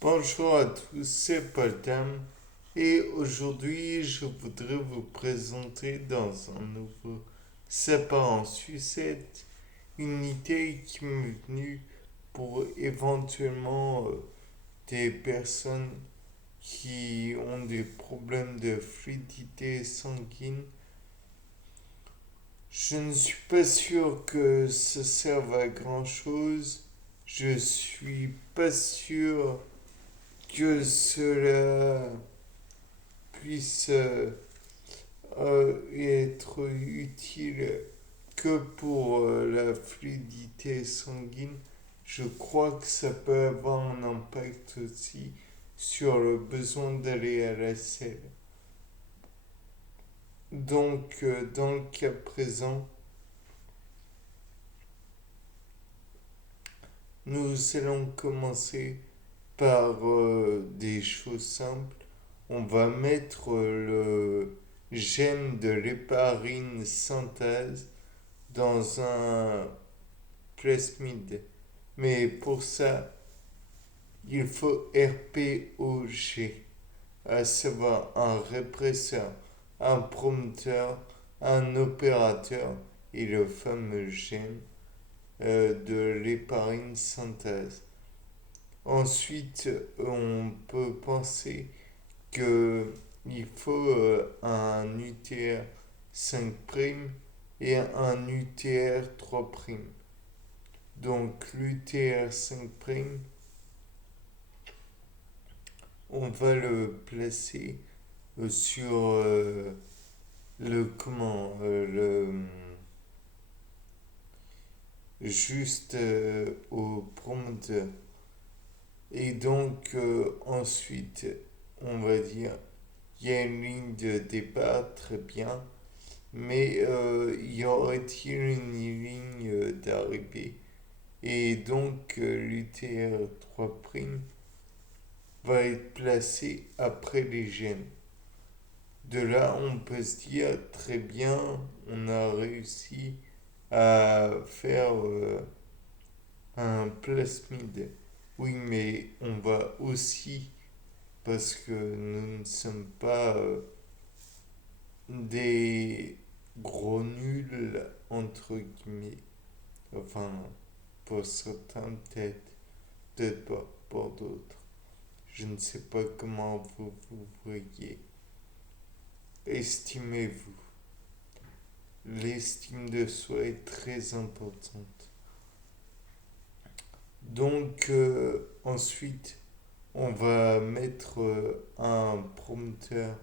Bonjour à tous, c'est Paul Tam et aujourd'hui je voudrais vous présenter dans un nouveau sapin en sucette une idée qui m'est venue pour éventuellement des personnes qui ont des problèmes de fluidité sanguine. Je ne suis pas sûr que ça serve à grand chose. Je suis pas sûr que cela puisse être utile que pour la fluidité sanguine. Je crois que ça peut avoir un impact aussi sur le besoin d'aller à la selle. Donc, dans le cas présent, nous allons commencer par des choses simples. On va mettre le gène de l'héparine synthase dans un plasmide. Mais pour ça, il faut RPOG, à savoir un répresseur, un promoteur, un opérateur et le fameux gène de l'héparine synthase. Ensuite, on peut penser qu'il faut un UTR 5' et un UTR 3'. Donc l'UTR 5', on va le placer sur le comment le juste au promoteur. Et donc ensuite, on va dire, il y a une ligne de départ, très bien, mais y aurait-il une ligne d'arrivée? Et donc l'UTR 3' va être placé après les gènes. De là, on peut se dire très bien, on a réussi à faire un plasmide. Oui, mais on va aussi, parce que nous ne sommes pas des gros nuls, entre guillemets. Enfin, pour certains, peut-être pas pour d'autres. Je ne sais pas comment vous vous voyez. Estimez-vous. L'estime de soi est très importante. Donc, ensuite, on va mettre un promoteur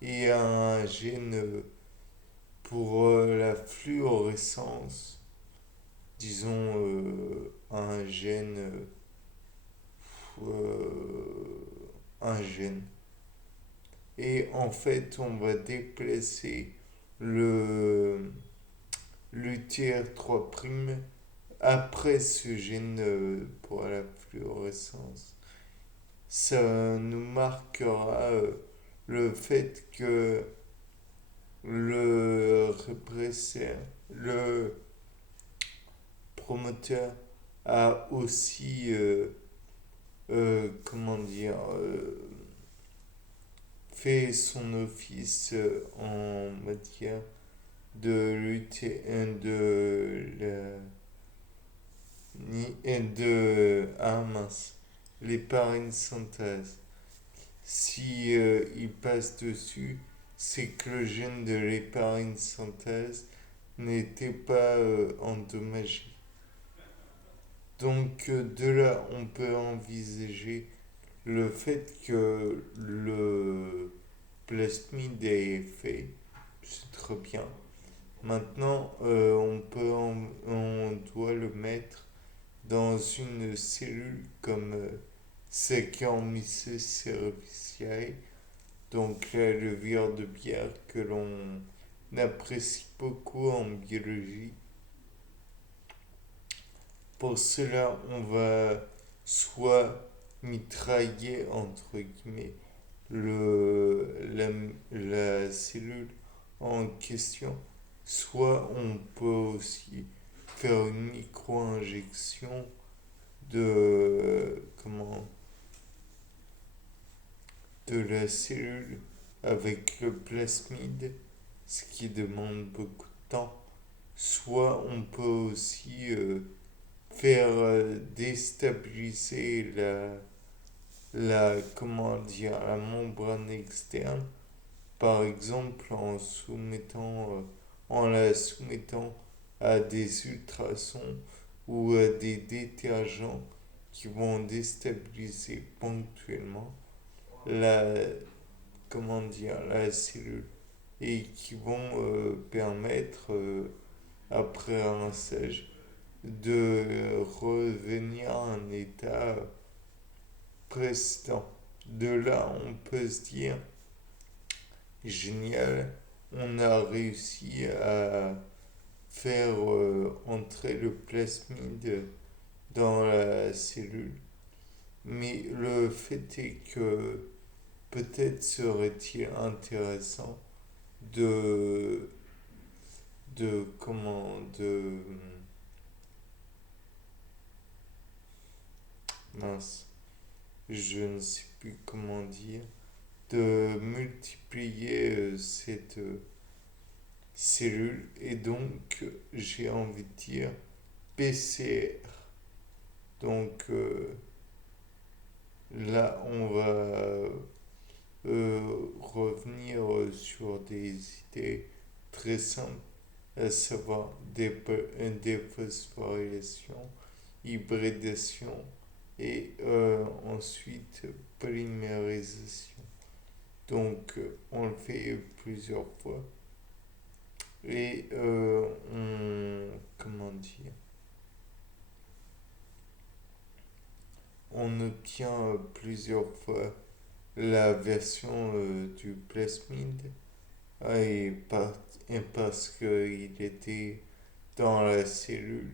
et un gène pour la fluorescence. Disons un gène. Un gène. Et en fait, on va déplacer le l'UTR 3' après ce gène pour la fluorescence. Ça nous marquera le fait que le répresseur, le promoteur a aussi, comment dire, fait son office en matière de lutter ah mince, l'épargne synthèse. Si il passe dessus, c'est que le gène de l'épargne synthèse n'était pas endommagé. Donc de là, on peut envisager le fait que le plasmide est fait. C'est très bien. Maintenant, on doit le mettre dans une cellule comme Saccharomyces cerevisiae, donc la levure de bière que l'on apprécie beaucoup en biologie. Pour cela, on va soit mitrailler entre guillemets la cellule en question, soit on peut aussi faire une micro-injection de comment de la cellule avec le plasmide, ce qui demande beaucoup de temps. Soit on peut aussi faire déstabiliser comment dire, la membrane externe, par exemple en la soumettant à des ultrasons ou à des détergents qui vont déstabiliser ponctuellement la, la cellule et qui vont permettre, après un rinçage, de revenir à un état précédent. De là, on peut se dire, génial, on a réussi à faire entrer le plasmide dans la cellule. Mais le fait est que peut-être serait-il intéressant de, de, mince, je ne sais plus comment dire, de multiplier cette cellule et donc j'ai envie de dire PCR. Donc là on va revenir sur des idées très simples, à savoir déphosphorylation, hybridation et ensuite polymérisation. Donc on le fait plusieurs fois et comment dire, on obtient plusieurs fois la version du plasmide et, et parce qu'il était dans la cellule,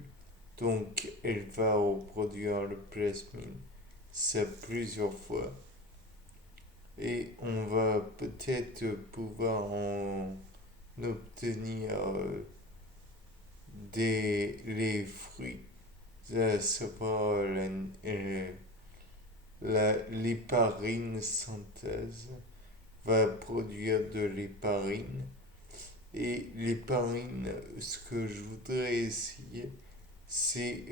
donc elle va reproduire le plasmide ça plusieurs fois et on va peut-être pouvoir en obtenir les fruits, à savoir l'héparine synthèse va produire de l'héparine. Et l'héparine, ce que je voudrais essayer, c'est,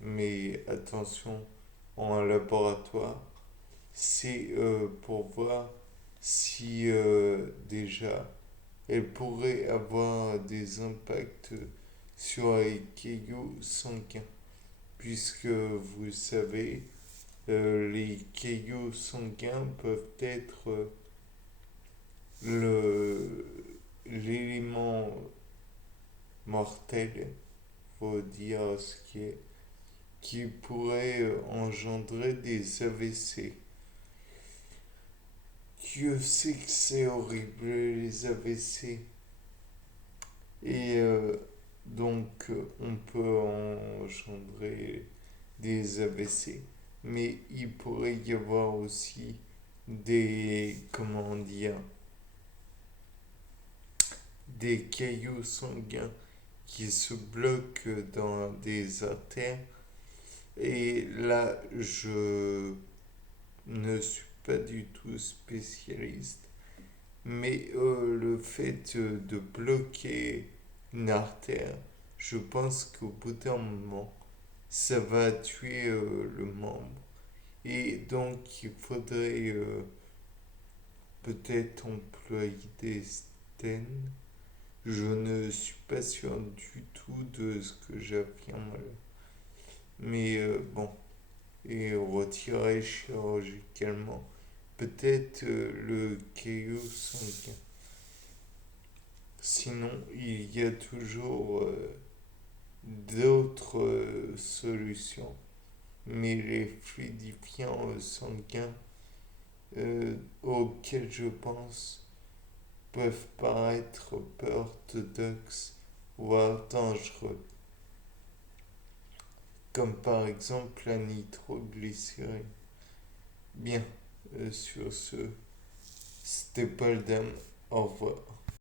mais attention, en laboratoire, c'est pour voir si déjà elle pourrait avoir des impacts sur les cailloux sanguins, puisque vous savez, les cailloux sanguins peuvent être le l'élément mortel, faut dire ce qui pourrait engendrer des AVC. Dieu sait que c'est horrible les AVC. Et donc on peut engendrer des AVC. Mais il pourrait y avoir aussi comment dire, des cailloux sanguins qui se bloquent dans des artères. Et là, je ne suis pas du tout spécialiste, mais le fait de bloquer une artère, je pense qu'au bout d'un moment, ça va tuer le membre. Et donc, il faudrait peut-être employer des stents. Je ne suis pas sûr du tout de ce que j'affirme là. Mais bon, et retirer chirurgicalement peut-être le caillou sanguin. Sinon, il y a toujours d'autres solutions. Mais les fluidifiants sanguins auxquels je pense peuvent paraître peu orthodoxes, voire dangereux, comme par exemple la nitroglycérine. Bien, sur ce, c'était Paul Dam, au revoir.